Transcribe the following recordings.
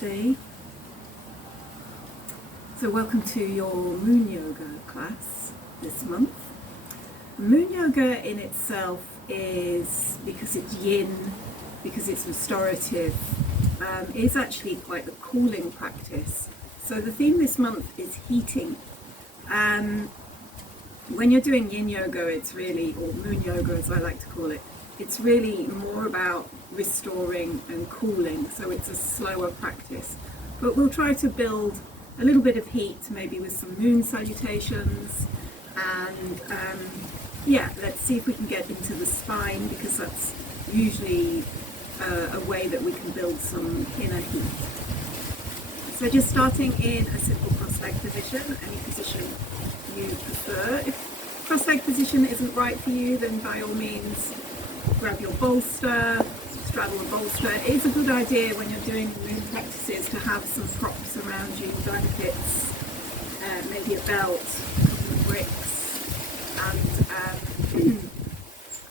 Namaste. So welcome to your Moon Yoga class this month. Moon Yoga in itself is, because it's yin, because it's restorative, is actually quite a cooling practice. So the theme this month is heating. When you're doing yin yoga, it's really, or moon yoga as I like to call it, it's really more about restoring and cooling, so it's a slower practice. But we'll try to build a little bit of heat, maybe with some moon salutations, and let's see if we can get into the spine, because that's usually a way that we can build some inner heat. So just starting in a simple cross-leg position, any position you prefer. If cross-leg position isn't right for you, then by all means grab your bolster, straddle a bolster. It is a good idea when you're doing moon practices to have some props around you, blankets, maybe a belt, a couple of bricks, and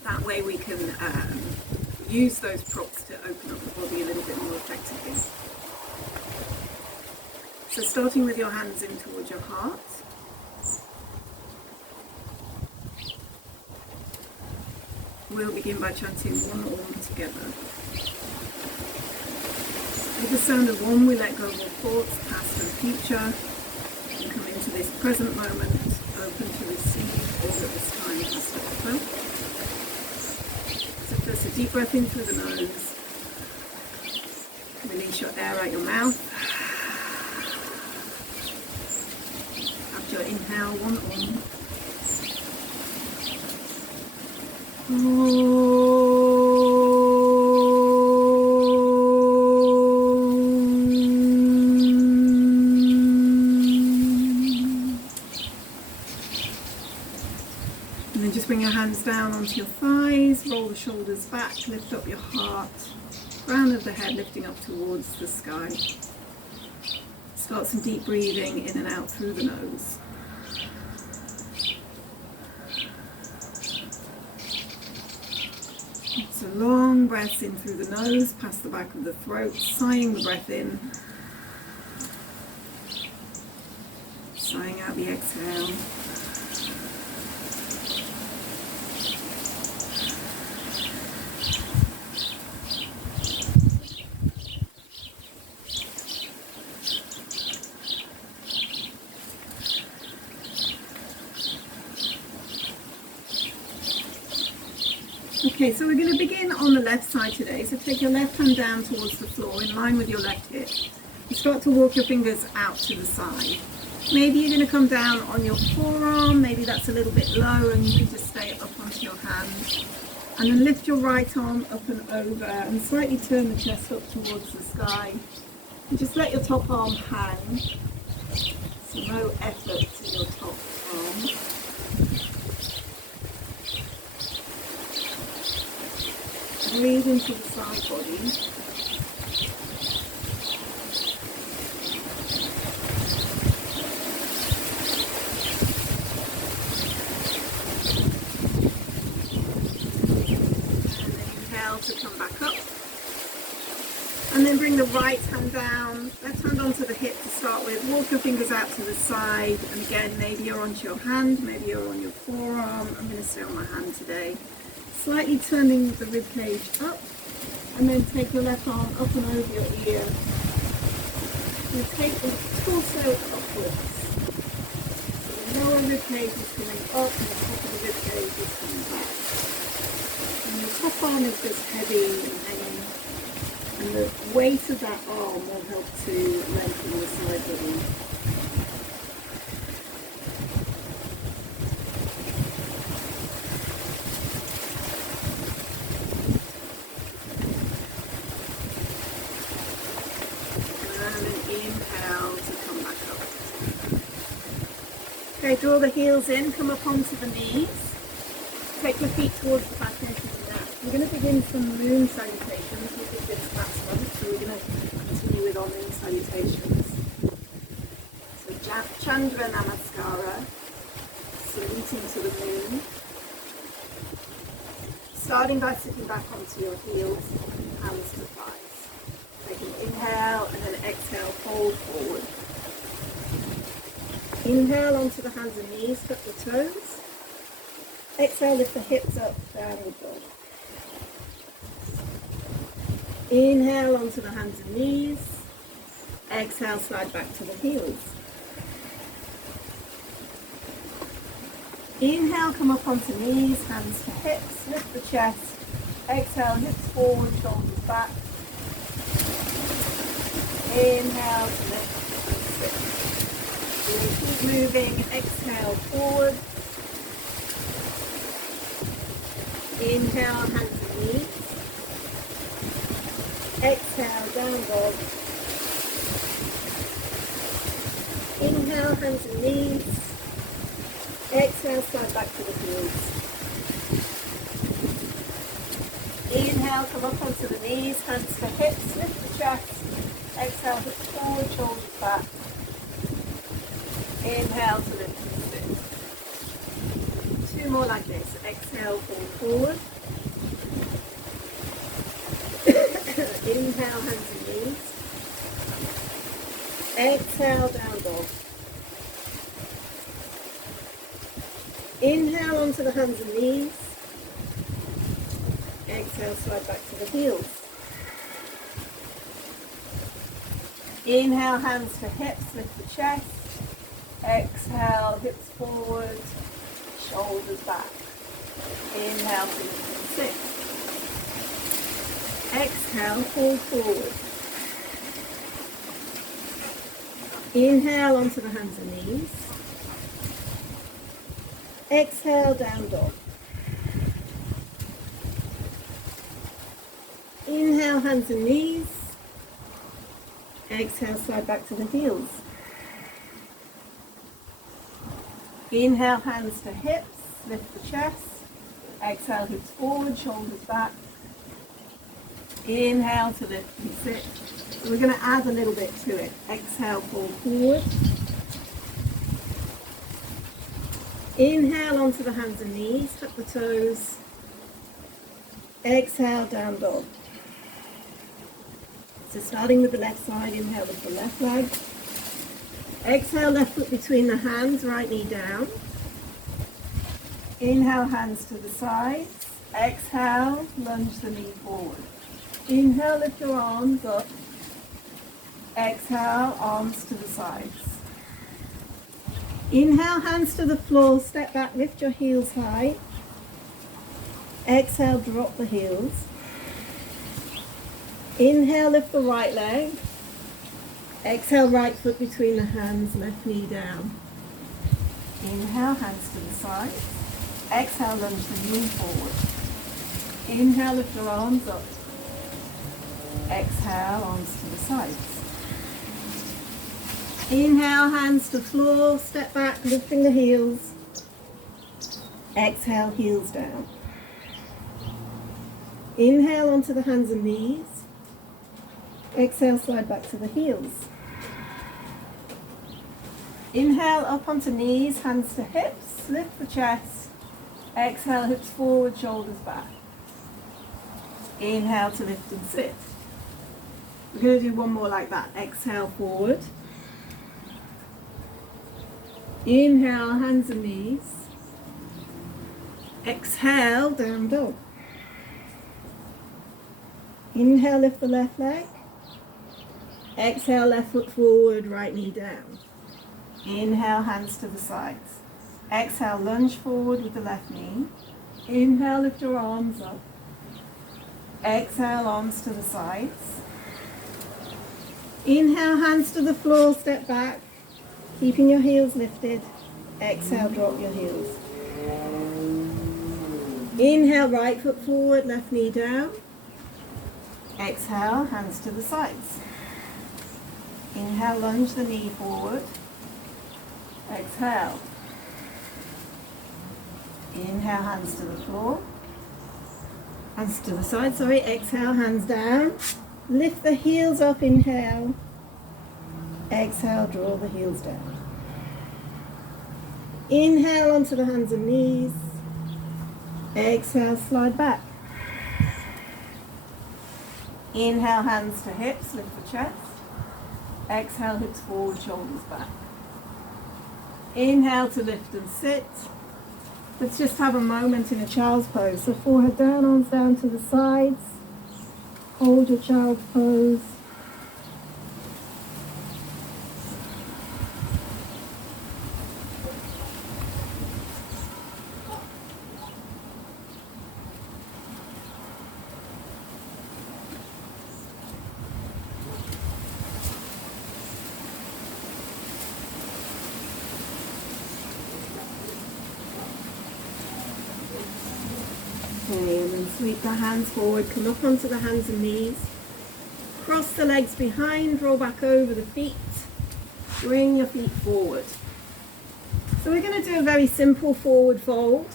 that way we can use those props to open up the body a little bit more effectively. So starting with your hands in towards your heart. We'll begin by chanting one Om together. With the sound of Om, we let go of all thoughts, past and future, and come into this present moment, open to receive all that this time has to offer. So first a deep breath in through the nose. Release your air out your mouth. After your inhale, one Om. And then just bring your hands down onto your thighs, roll the shoulders back, lift up your heart, crown of the head lifting up towards the sky. Start some deep breathing in and out through the nose. So long breaths in through the nose, past the back of the throat, sighing the breath in, sighing out the exhale. Okay, so we're going to begin on the left side today. So take your left hand down towards the floor in line with your left hip. You start to walk your fingers out to the side. Maybe you're going to come down on your forearm, maybe that's a little bit low and you can just stay up onto your hand. And then lift your right arm up and over and slightly turn the chest up towards the sky. And just let your top arm hang. So no effort to your top arm. Breathe into the side body. Inhale to come back up. And then bring the right hand down, left hand onto the hip to start with. Walk your fingers out to the side. And again, maybe you're onto your hand, maybe you're on your forearm. I'm going to stay on my hand today. Slightly turning the rib cage up, and then take your left arm up and over your ear. And take the torso upwards. So the lower rib cage is coming up, and the top of the rib cage is coming back. And your top arm is just heavy and hanging, and the weight of that arm will help to lengthen the side body. Okay, draw the heels in, come up onto the knees. Take your feet towards the back edge of the mat. We're going to begin some moon salutations. We did this last month, so we're going to continue with our moon salutations. So Chandra Namaskara, saluting to the moon. Starting by sitting back onto your heels, hands to thighs. Take an inhale and then exhale. Inhale onto the hands and knees, tuck the toes. Exhale, lift the hips up, downward dog. Inhale onto the hands and knees. Exhale, slide back to the heels. Inhale, come up onto knees, hands to hips, lift the chest. Exhale, hips forward, shoulders back. Inhale to lift and sit. Keep moving. Exhale, forward. Inhale, hands and knees. Exhale, down dog. Inhale, hands and knees. Exhale, slide back to the heels. Inhale, come up onto the knees, hands to hips, lift the chest. Exhale, hips forward, shoulders back. Inhale to lift and sit. Two more like this. Exhale, fall forward. Inhale, hands and knees. Exhale, down dog. Inhale onto the hands and knees. Exhale, slide back to the heels. Inhale, hands to hips, lift the chest. Exhale, hips forward, shoulders back. Inhale to lift and sit. Exhale, fall forward. Inhale onto the hands and knees. Exhale, down dog. Inhale, hands and knees. Exhale, slide back to the heels. Inhale, hands to hips, lift the chest. Exhale, hips forward, shoulders back. Inhale to lift and sit. So we're going to add a little bit to it. Exhale, fall forward. Inhale onto the hands and knees, tuck the toes. Exhale, down dog. So starting with the left side, inhale with the left leg. Exhale, left foot between the hands, right knee down. Inhale, hands to the sides. Exhale, lunge the knee forward. Inhale, lift your arms up. Exhale, arms to the sides. Inhale, hands to the floor, step back, lift your heels high. Exhale, drop the heels. Inhale, lift the right leg. Exhale, right foot between the hands, left knee down. Inhale, hands to the sides. Exhale, lunge the knee forward. Inhale, lift your arms up. Exhale, arms to the sides. Inhale, hands to floor, step back, lifting the heels. Exhale, heels down. Inhale onto the hands and knees. Exhale, slide back to the heels. Inhale, up onto knees, hands to hips, lift the chest. Exhale, hips forward, shoulders back. Inhale to lift and sit. We're going to do one more like that. Exhale, forward. Inhale, hands and knees. Exhale, down dog. Inhale, lift the left leg. Exhale, left foot forward, right knee down. Inhale, hands to the sides. Exhale, lunge forward with the left knee. Inhale, lift your arms up. Exhale, arms to the sides. Inhale, hands to the floor, step back. Keeping your heels lifted. Exhale, drop your heels. Inhale, right foot forward, left knee down. Exhale, hands to the sides. Inhale, lunge the knee forward. Exhale. Inhale, hands to the floor. Hands to the side, sorry. Exhale, hands down. Lift the heels up, inhale. Exhale, draw the heels down. Inhale onto the hands and knees. Exhale, slide back. Inhale, hands to hips, lift the chest. Exhale, hips forward, shoulders back. Inhale to lift and sit. Let's just have a moment in a child's pose. So forehead down, arms down to the sides. Hold your child's pose. Okay, and then sweep the hands forward, come up onto the hands and knees. Cross the legs behind, roll back over the feet. Bring your feet forward. So we're going to do a very simple forward fold.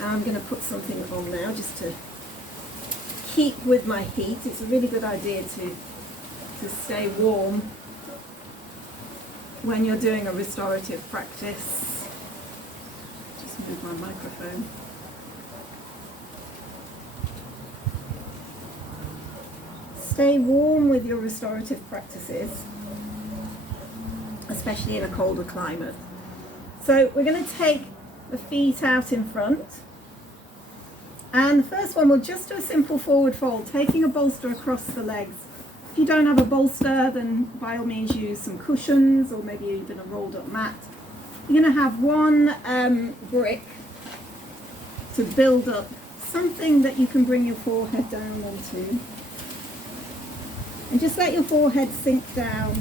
I'm going to put something on now just to keep with my heat. It's a really good idea to stay warm when you're doing a restorative practice. Just move my microphone. Stay warm with your restorative practices, especially in a colder climate. So we're going to take the feet out in front. And the first one, we'll just do a simple forward fold, taking a bolster across the legs. If you don't have a bolster, then by all means use some cushions or maybe even a rolled up mat. You're going to have one brick to build up something that you can bring your forehead down onto. And just let your forehead sink down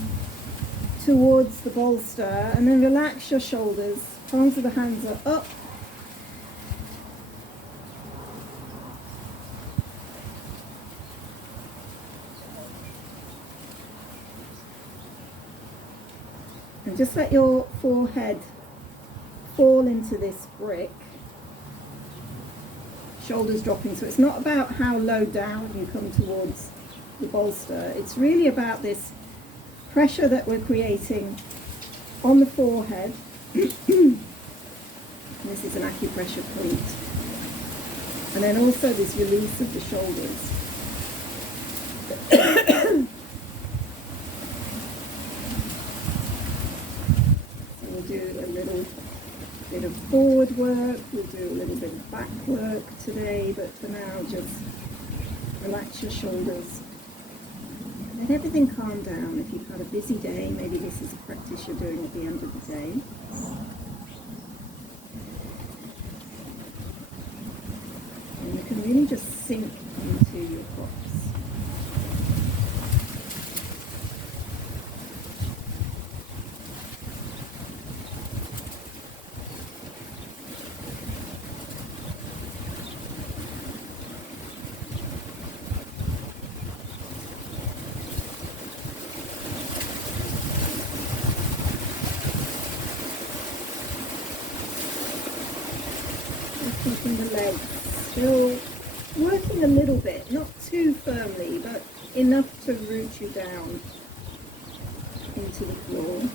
towards the bolster and then relax your shoulders. Palms of the hands are up. And just let your forehead fall into this brick. Shoulders dropping. So it's not about how low down you come towards the bolster. It's really about this pressure that we're creating on the forehead. This is an acupressure point. And then also this release of the shoulders. So we'll do a little bit of forward work, we'll do a little bit of back work today, but for now just relax your shoulders. Let everything calm down. If you've had a busy day, maybe this is a practice you're doing at the end of the day. And you can really just sink into your props. Keeping the legs still working a little bit, not too firmly, but enough to root you down into the floor.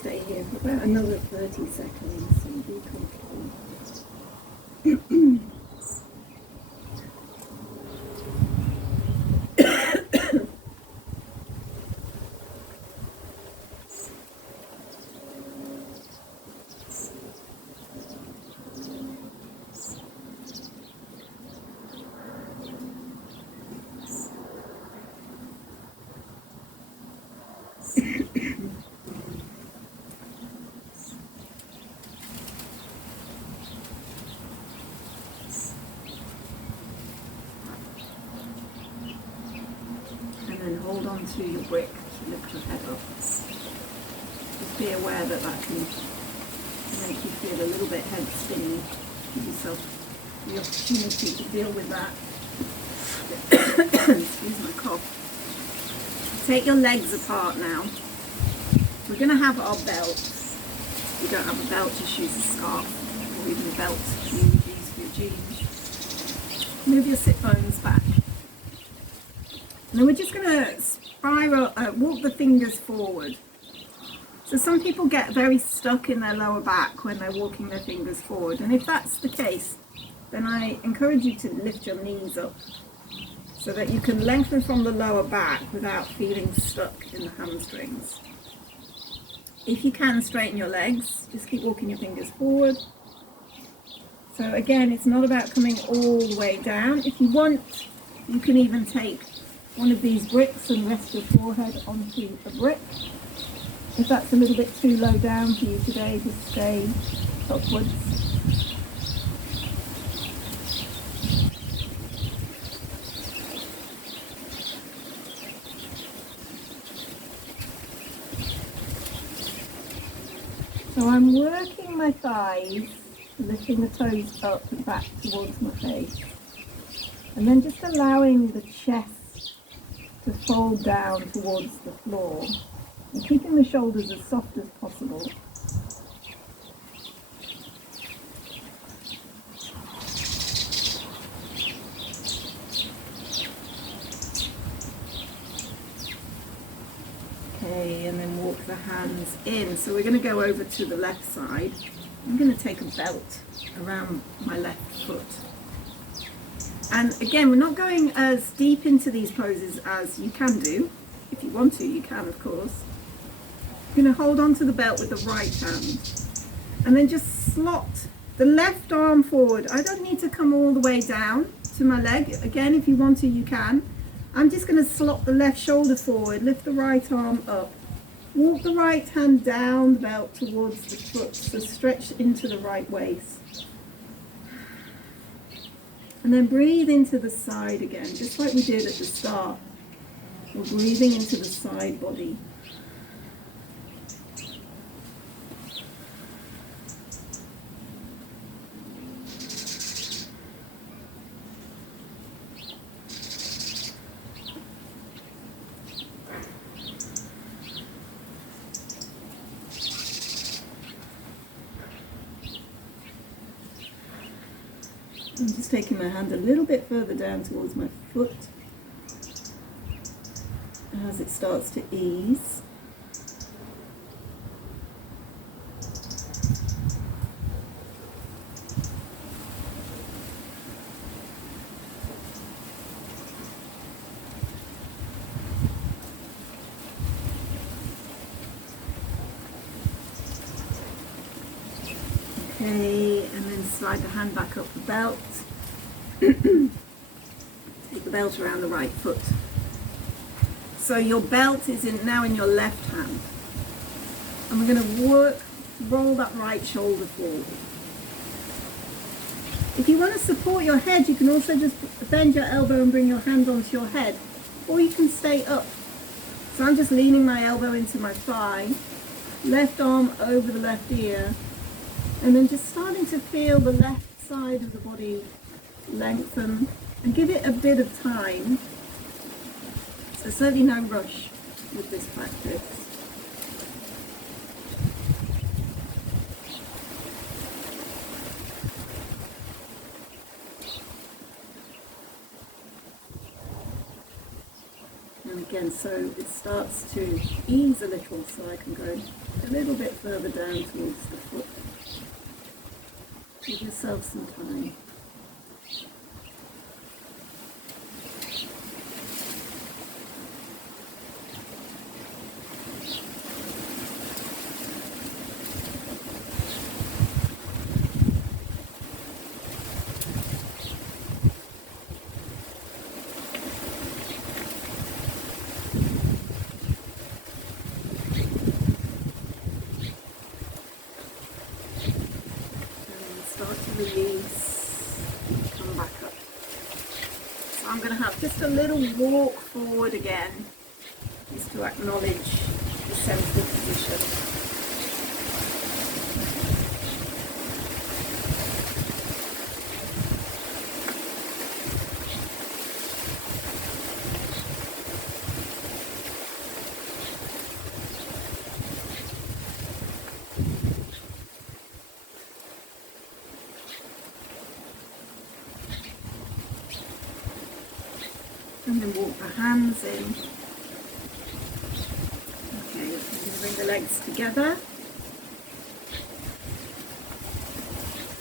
Stay here for about another 30 seconds and be comfortable. And hold on to your brick to lift your head up. Just be aware that that can make you feel a little bit head spinning. Give yourself the opportunity to deal with that. Excuse my cough. Take your legs apart now. We're going to have our belt. If you don't have a belt, just use a scarf or even a belt you would use for your jeans. Move your sit bones back. And then we're just going to spiral, walk the fingers forward. So some people get very stuck in their lower back when they're walking their fingers forward. And if that's the case, then I encourage you to lift your knees up so that you can lengthen from the lower back without feeling stuck in the hamstrings. If you can, straighten your legs. Just keep walking your fingers forward. So again, it's not about coming all the way down. If you want, you can even take one of these bricks and rest your forehead onto a brick. If that's a little bit too low down for you today, just stay upwards. So I'm working my thighs, lifting the toes up and back towards my face. And then just allowing the chest to fold down towards the floor. And keeping the shoulders as soft as possible. Okay, and then walk the hands in. So we're going to go over to the left side. I'm going to take a belt around my left foot. And again, we're not going as deep into these poses as you can do. If you want to, you can, of course. I'm going to hold on to the belt with the right hand. And then just slot the left arm forward. I don't need to come all the way down to my leg. Again, if you want to, you can. I'm just going to slot the left shoulder forward, lift the right arm up. Walk the right hand down the belt towards the foot, so stretch into the right waist. And then breathe into the side again, just like we did at the start. We're breathing into the side body. I'm just taking my hand a little bit further down towards my foot as it starts to ease. Okay, and then slide the hand back up the belt. Take the belt around the right foot. So your belt is now in your left hand. And we're going to roll that right shoulder forward. If you want to support your head, you can also just bend your elbow and bring your hand onto your head. Or you can stay up. So I'm just leaning my elbow into my thigh, left arm over the left ear, and then just starting to feel the left side of the body lengthen and give it a bit of time. So certainly no rush with this practice. And again, so it starts to ease a little, so I can go a little bit further down towards the foot. Give yourself some time. Start to release, come back up. So I'm going to have just a little walk forward again, just to acknowledge the central position. And then walk the hands in. Okay, I'm going to bring the legs together.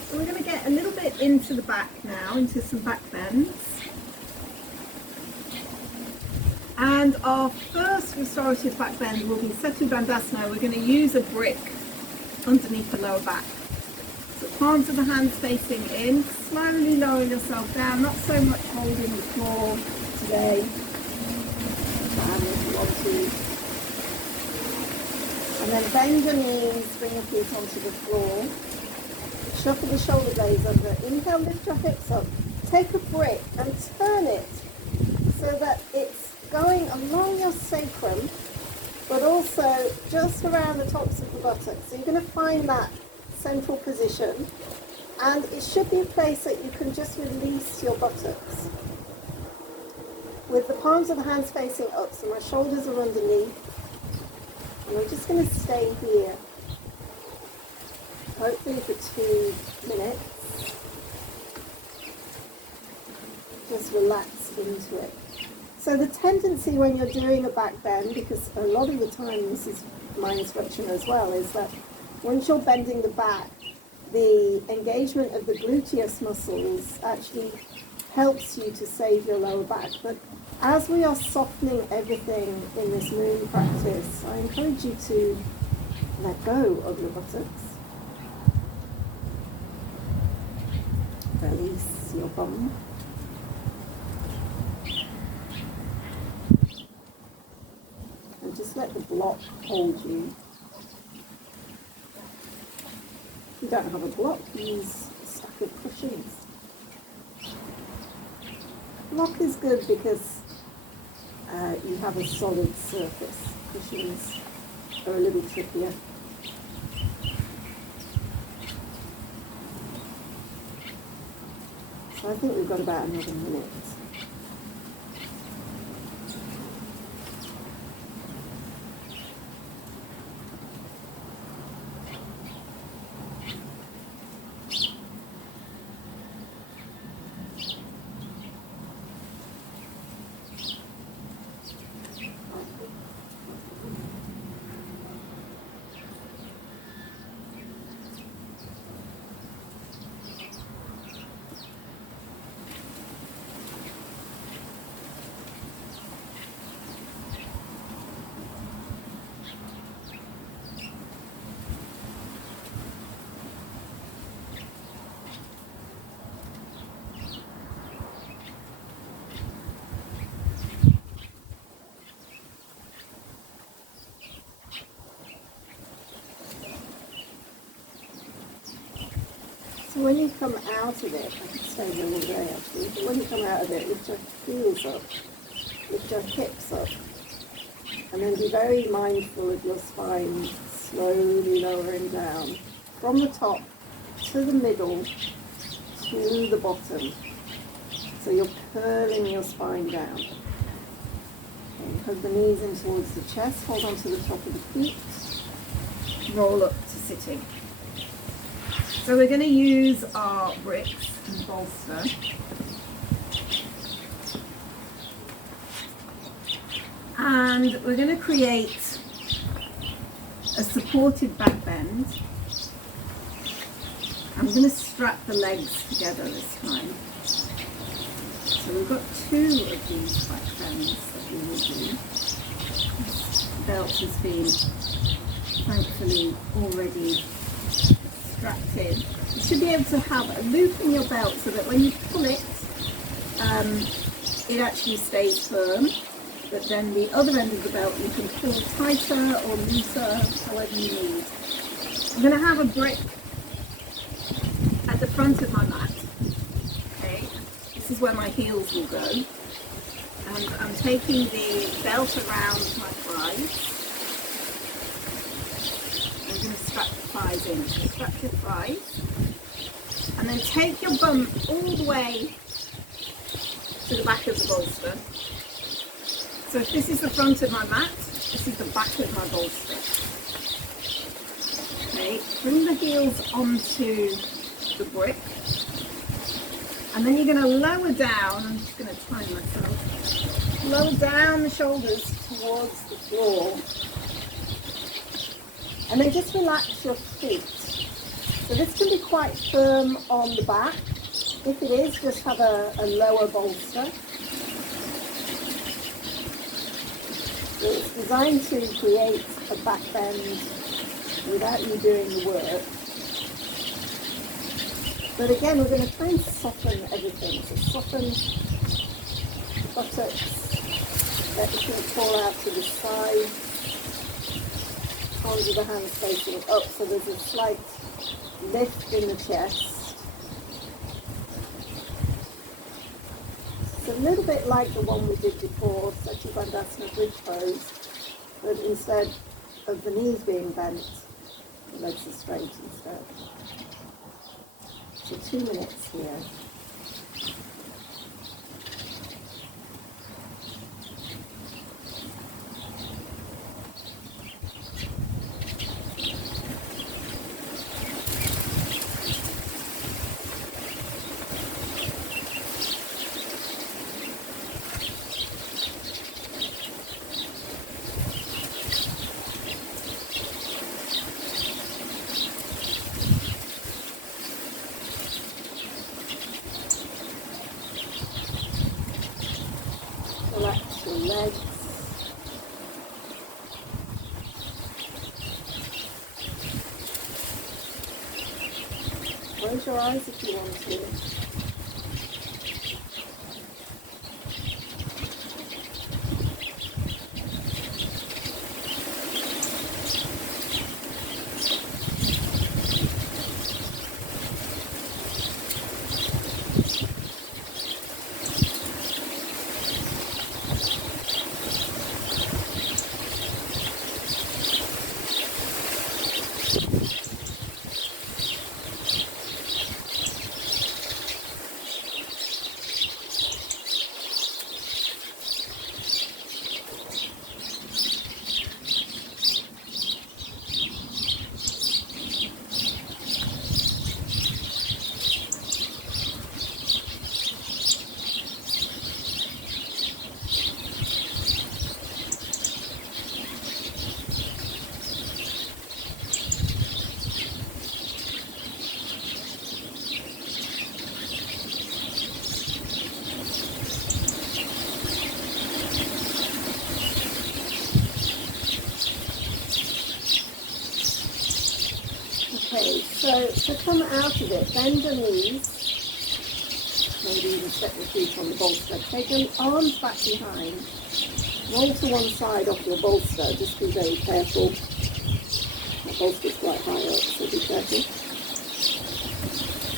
So we're going to get a little bit into the back now, into some back bends. And our first restorative back bend will be Setu Bandhasana. We're going to use a brick underneath the lower back. So palms of the hands facing in, slowly lower yourself down, not so much holding the floor today. And then bend your knees, bring your feet onto the floor. Shuffle the shoulder blades under. Inhale, lift your hips up. Take a brick and turn it so that it's going along your sacrum, but also just around the tops of the buttocks. So you're going to find that central position, and it should be a place that you can just release your buttocks. With the palms of the hands facing up, so my shoulders are underneath, and we're just going to stay here, hopefully for 2 minutes. Just relax into it. So the tendency when you're doing a back bend, because a lot of the time this is my instruction as well, is that once you're bending the back, the engagement of the gluteus muscles actually helps you to save your lower back. But as we are softening everything in this moon practice, I encourage you to let go of your buttocks. Release your bum. And just let the block hold you. If you don't have a block, use a stack of cushions. Block is good because you have a solid surface. Cushions are a little trickier. So I think we've got about another minute. So when you come out of it, I could stay here all day actually, but when you come out of it, lift your heels up, lift your hips up, and then be very mindful of your spine slowly lowering down from the top to the middle to the bottom. So you're curling your spine down. Okay, hug the knees in towards the chest, hold on to the top of the feet, roll up to sitting. So we're going to use our bricks and bolster. And we're going to create a supported back bend. I'm going to strap the legs together this time. So we've got 2 of these back bends that we will do. This belt has been thankfully already strapped in. You should be able to have a loop in your belt so that when you pull it, it actually stays firm, but then the other end of the belt you can pull tighter or looser, however you need. I'm going to have a brick at the front of my mat. Okay, this is where my heels will go, and I'm taking the belt around my thighs. I'm going to strap the thighs in. So strap your thighs, and then take your bum all the way to the back of the bolster. So if this is the front of my mat, this is the back of my bolster. Okay, bring the heels onto the brick, and then you're going to lower down. I'm just going to time myself. Lower down the shoulders towards the floor. And then just relax your feet. So this can be quite firm on the back. If it is, just have a lower bolster. So it's designed to create a back bend without you doing the work. But again, we're going to try and soften everything. So soften the buttocks, let the feet fall out to the side, palms of the hands facing up, so there's a slight lift in the chest. It's a little bit like the one we did before, Setu Bandhasana bridge pose, but instead of the knees being bent, the legs are straight instead. So 2 minutes here. Relax your legs. Close your eyes if you want to. Okay, so to come out of it, bend the knees, maybe even set your feet on the bolster. Take your arms back behind, roll to one side off your bolster, just be very careful. The bolster's quite high up, so be careful.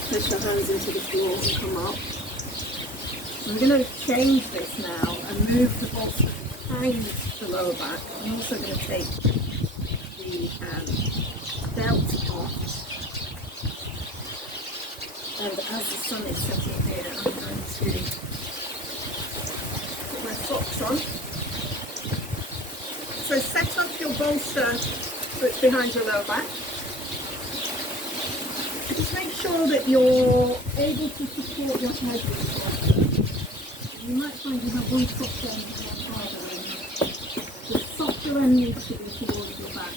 Push your hands into the floor and come up. I'm going to change this now and move the bolster behind the lower back. I'm also going to take the belt off. And as the sun is setting here, I'm going to put my socks on. So set up your bolster that's behind your lower back. Just make sure that you're able to support your head with the bolster. You might find you have one softer end and one harder end. The softer end needs to be towards your back.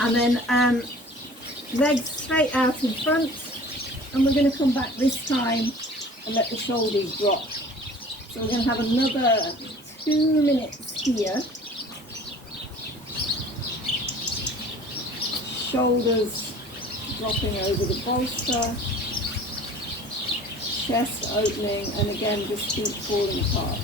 And then legs straight out in front, and we're going to come back this time and let the shoulders drop. So we're going to have another 2 minutes here. Shoulders dropping over the bolster, chest opening, and again just feet falling apart.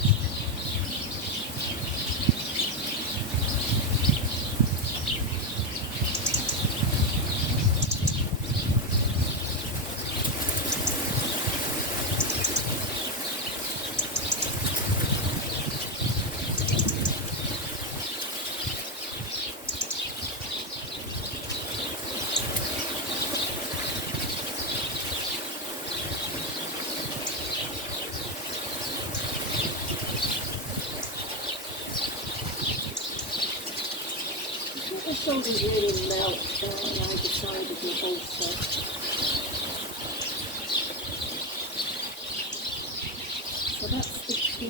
The shoulders really melt down either side of your bolster.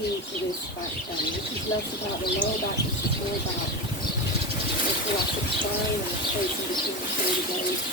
key to this back bend. This is less about the lower back, this is more about the thoracic spine and the space in between the shoulder blades.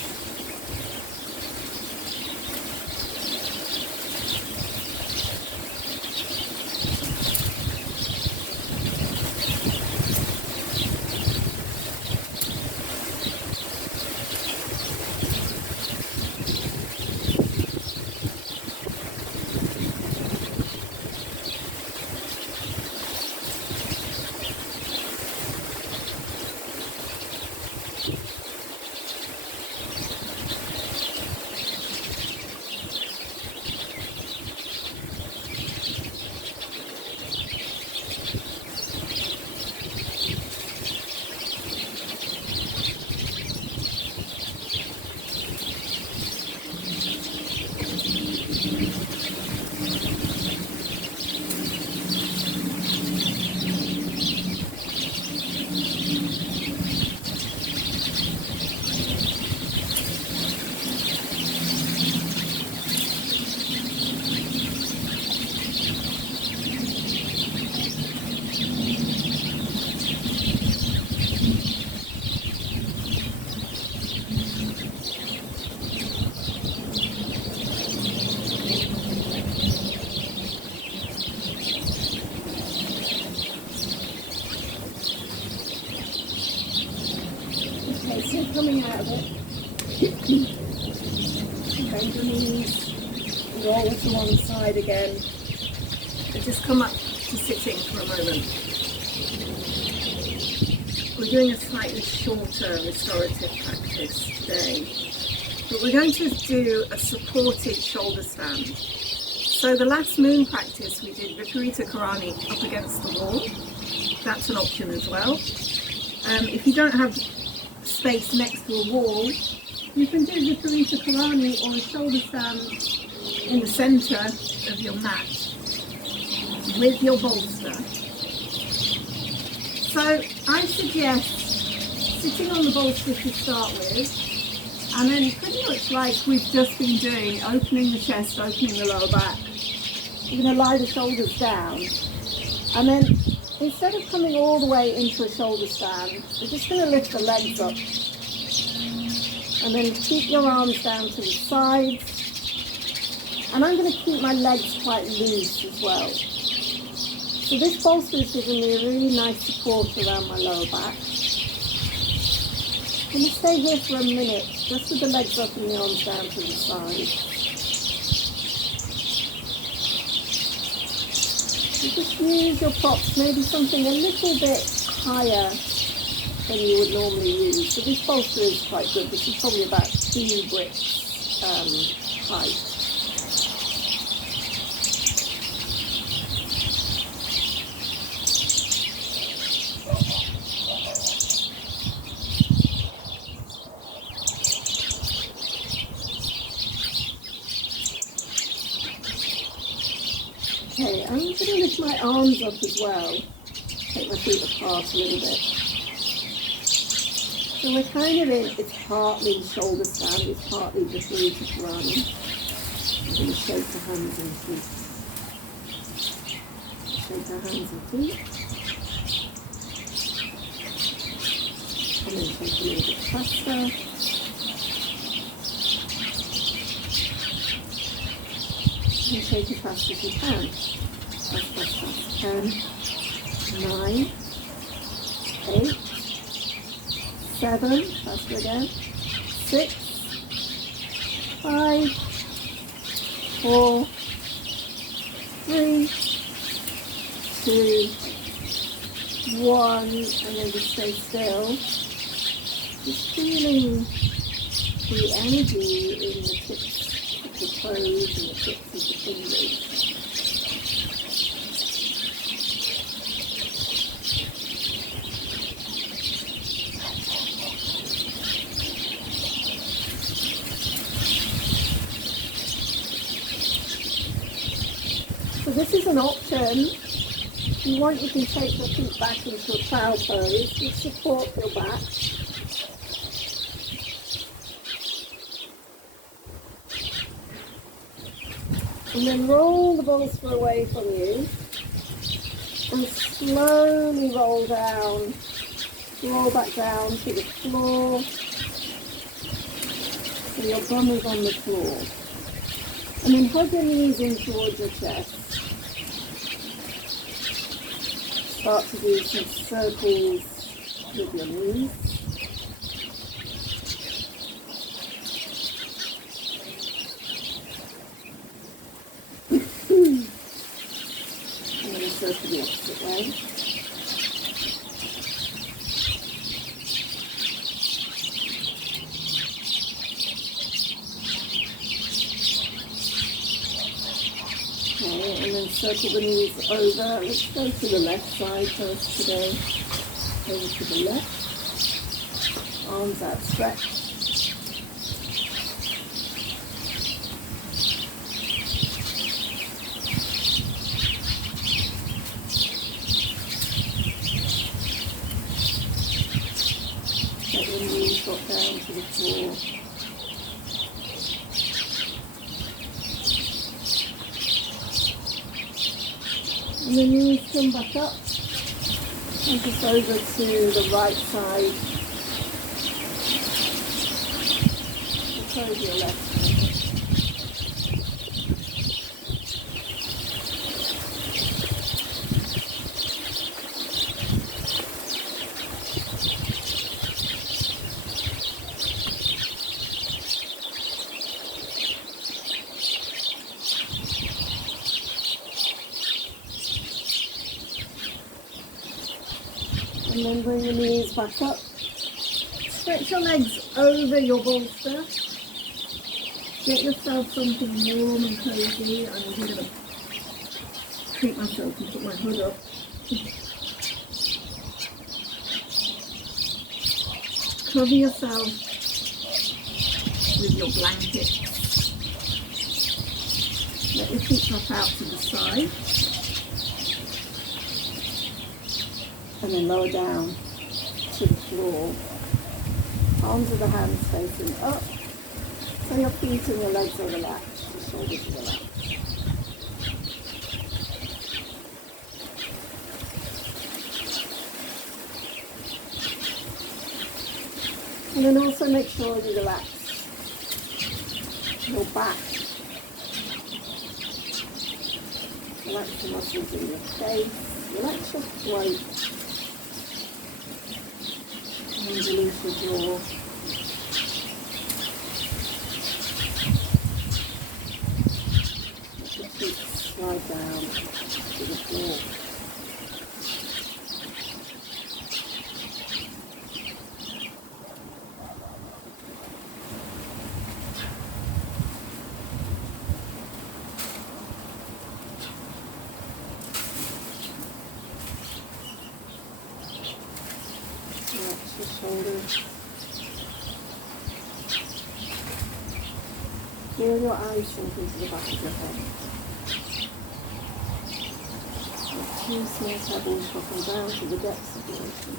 So coming out of it, bend your knees, roll to one side again, and just come up to sitting for a moment. We're doing a slightly shorter restorative practice today, but we're going to do a supported shoulder stand. So the last moon practice we did Viparita Karani up against the wall. That's an option as well. If you don't have space next to a wall, you can do Viparita Karani or a shoulder stand in the centre of your mat with your bolster. So I suggest sitting on the bolster to start with, and then pretty much like we've just been doing, opening the chest, opening the lower back. You're going to lie the shoulders down, and then instead of coming all the way into a shoulder stand, we're just going to lift the legs up. And then keep your arms down to the sides. And I'm going to keep my legs quite loose as well. So this bolster is giving me a really nice support around my lower back. I'm going to stay here for a minute, just with the legs up and the arms down to the side. So just use your props, maybe something a little bit higher than you would normally use. So this bolster is quite good. This is probably about 2 bricks height. Okay, I'm going to lift my arms up as well. Take my feet apart a little bit. So we're kind of in, it's partly shoulder stand, it's partly Viparita Karani. I'm going to shake the hands and feet. Shake our hands and feet. And then take a little bit faster. And take as fast as you can. As fast as 10, 9, 8, 7, faster again, 6, 5, 4, 3, 2, 1, and then just stay still. Just feeling the energy in the tips of the toes and the tips of the fingers. So this is an option. If you want, you can take your feet back into a plow pose, which supports your back. And then roll the bolster away from you. And slowly roll down, roll back down to the floor. So your bum is on the floor. And then hug your knees in towards your chest. Start to do some circles with your knees. I'm going to circle the opposite way. Okay, and then circle the knees over. Let's go to the left side first today. Over to the left. Arms outstretched. Let your knees drop down to the floor. And the knees come back up and just over to the right side. Close your left knee. And then bring the knees back up. Stretch your legs over your bolster. Get yourself something warm and cozy. I'm going to treat myself and put my hood up. Cover yourself with your blanket. Let your feet drop out to the side. And then lower down to the floor. Palms of the hands facing up. So your feet and your legs are relaxed, your shoulders are relaxed. And then also make sure you relax your back. Relax the muscles in your face. Relax your throat. And release your jaw. Let your feet slide down to the floor. Relax your shoulders. Feel your eyes sink into the back of your head. Let 2 small pebbles dropping down to the depths of the ocean.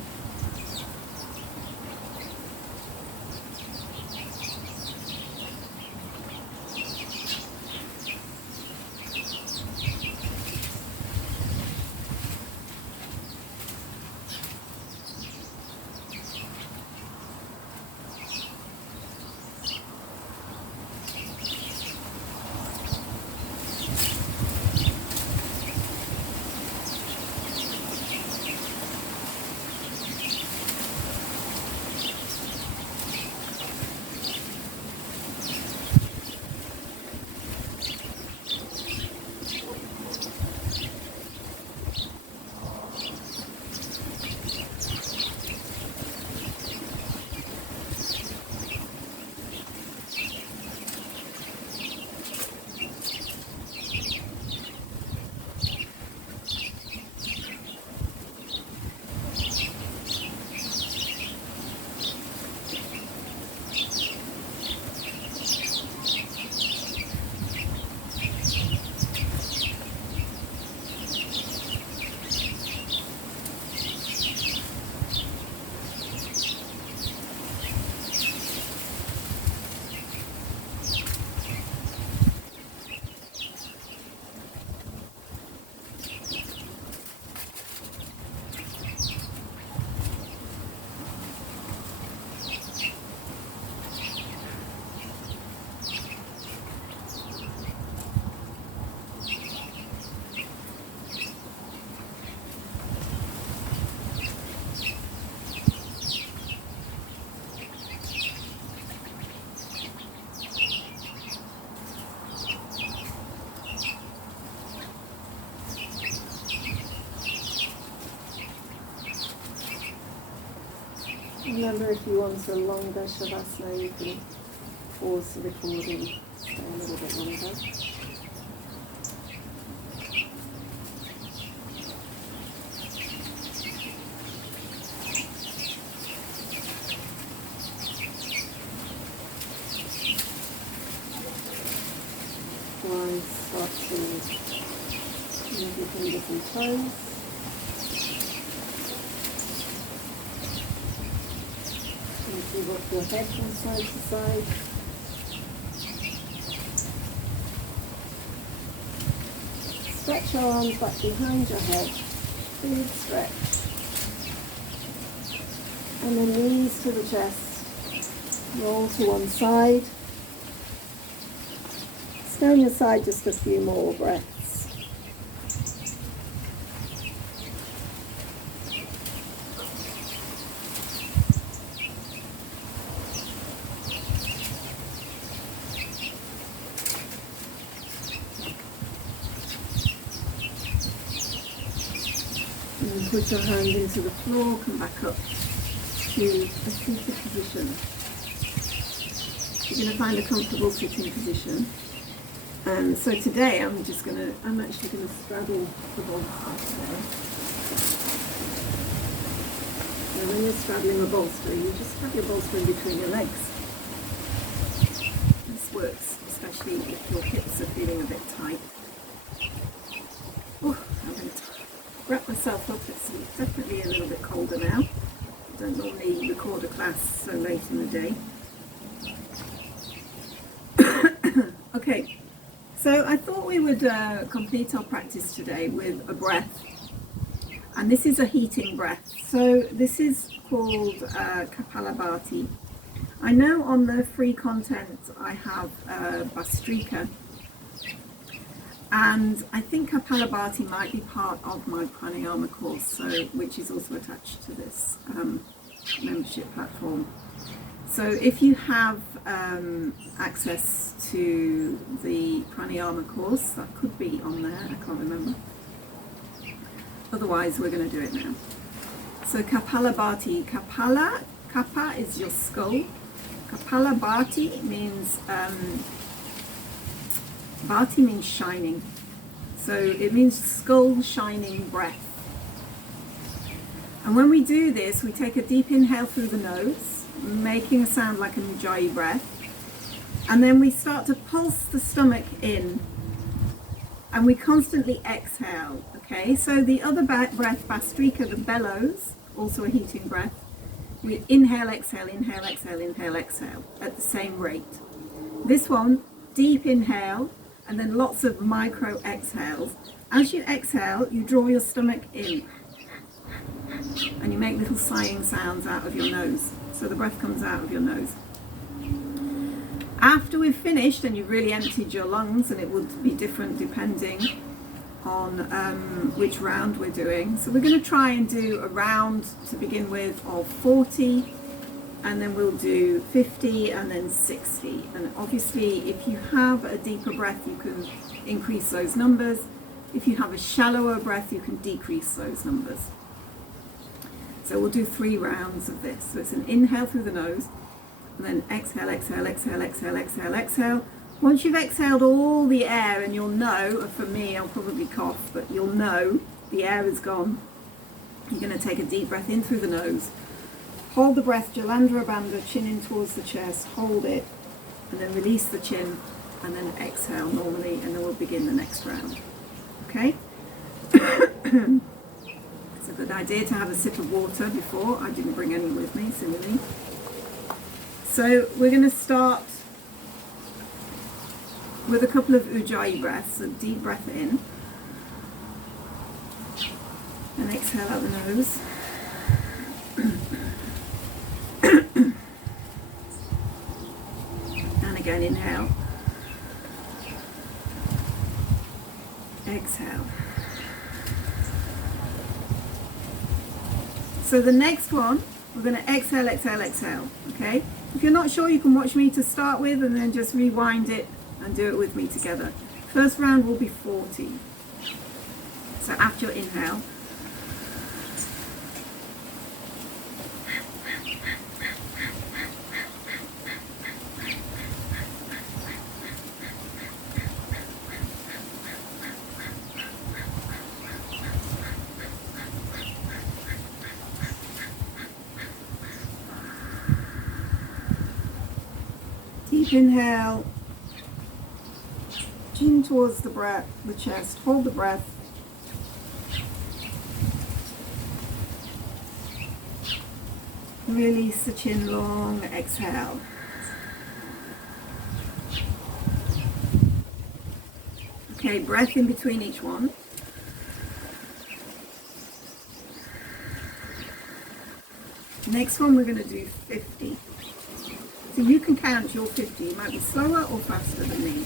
Remember, if you want a longer Shavasana, you can pause the recording, stay a little bit longer. One, start to move your fingers and toes. And you rock your head from side to side. Stretch your arms back behind your head. Big stretch. And then knees to the chest. Roll to one side. Stay on your side just a few more breaths. And then put your hand into the floor, come back up to a seated position. You're going to find a comfortable sitting position. So today I'm actually going to straddle the bolster today. So when you're straddling a bolster, you just have your bolster in between your legs. This works especially if your hips are feeling a bit tight. Oh, I'm going to wrap myself up. It's definitely a little bit colder now. I don't normally record a class so late in the day. Okay. So I thought we would complete our practice today with a breath, and this is a heating breath. So this is called kapala bharti. I know on the free content I have Bhastrika, and I think kapala bharti might be part of my pranayama course, which is also attached to this membership platform. So if you have access to the pranayama course, that could be on there, I can't remember. Otherwise, we're going to do it now. So kapala bharti, kapa is your skull. Kapala bharti means, bharti means shining. So it means skull shining breath. And when we do this, we take a deep inhale through the nose, making a sound like an ujjayi breath, and then we start to pulse the stomach in, and we constantly exhale. Okay, so the other breath, Bhastrika, the bellows, also a heating breath, we inhale, exhale, inhale, exhale, inhale, exhale at the same rate. This one, deep inhale, and then lots of micro exhales. As you exhale, you draw your stomach in, and you make little sighing sounds out of your nose. So the breath comes out of your nose. After we've finished and you've really emptied your lungs, and it would be different depending on which round we're doing. So we're going to try and do a round to begin with of 40, and then we'll do 50 and then 60. And obviously if you have a deeper breath, you can increase those numbers. If you have a shallower breath, you can decrease those numbers. So we'll do 3 rounds of this. So it's an inhale through the nose, and then exhale, exhale, exhale, exhale, exhale, exhale. Once you've exhaled all the air, and you'll know, for me, I'll probably cough, but you'll know the air is gone. You're going to take a deep breath in through the nose. Hold the breath, Jalandhara Bandha, chin in towards the chest, hold it, and then release the chin, and then exhale normally, and then we'll begin the next round. Okay? It's a good idea to have a sip of water before. I didn't bring any with me, silly. So we're going to start with a couple of ujjayi breaths, a deep breath in, and exhale out the nose. And again, inhale, exhale. So the next one, we're going to exhale, exhale, exhale, okay? If you're not sure, you can watch me to start with and then just rewind it and do it with me together. First round will be 40. So after your inhale, Deep inhale, chin towards the breath, the chest, hold the breath. Release the chin long, exhale. Okay, breath in between each one. Next one we're going to do 50. So you can count your 50. You might be slower or faster than me.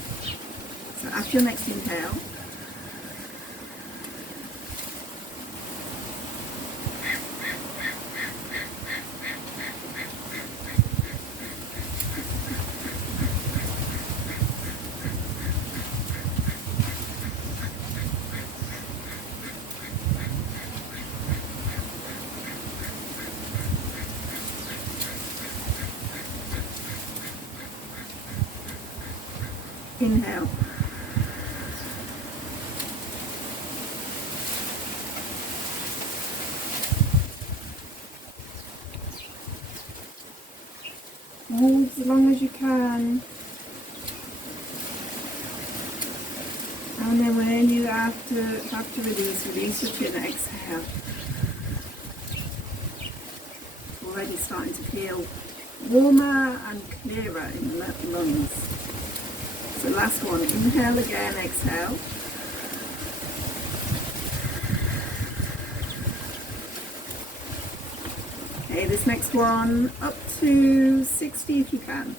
So after your next inhale, inhale. Hold as long as you can. And then when you have to release your chin, exhale. Already starting to feel warmer and clearer in the lungs. So last one, inhale again, exhale. Okay, this next one, up to 60 if you can.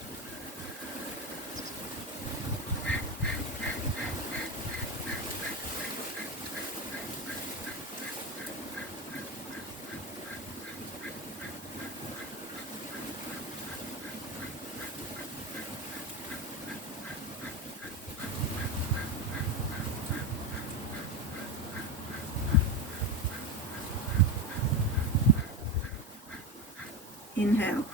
Inhale.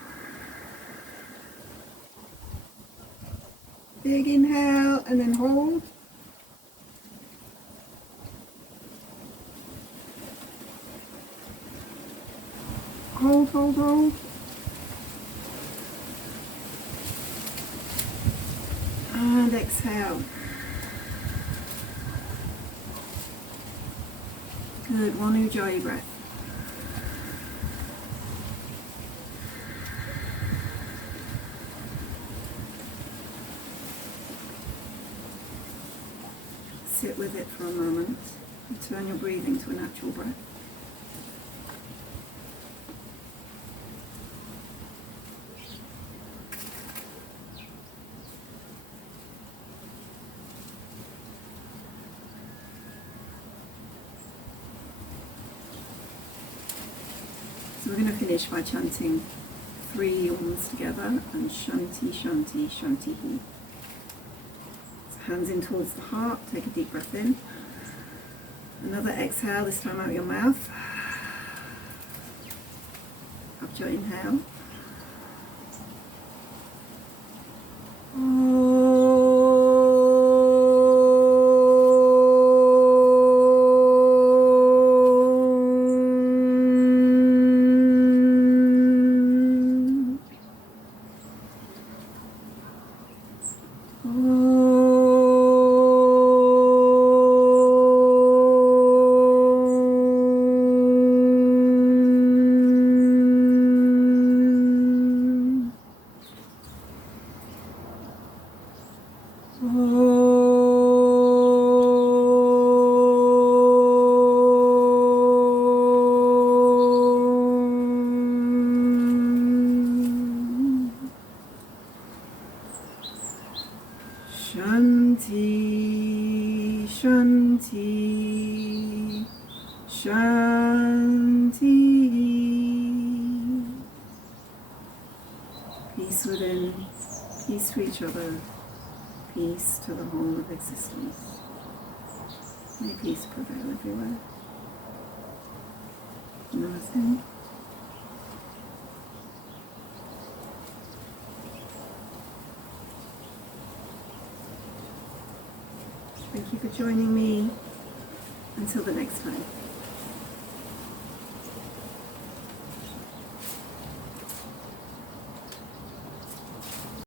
Big inhale and then hold. Hold, hold, hold. And exhale. Good, one Ujjayi breath. Sit with it for a moment and turn your breathing to a natural breath. So we're going to finish by chanting 3 Oms together and Shanti, Shanti, Shanti Hi. Hands in towards the heart, take a deep breath in. Another exhale, this time out your mouth. After your inhale. Shanti, Shanti, Shanti. Peace within, peace to each other, peace to the whole of existence. May peace prevail everywhere. Namaste. Thank you for joining me. Until the next time.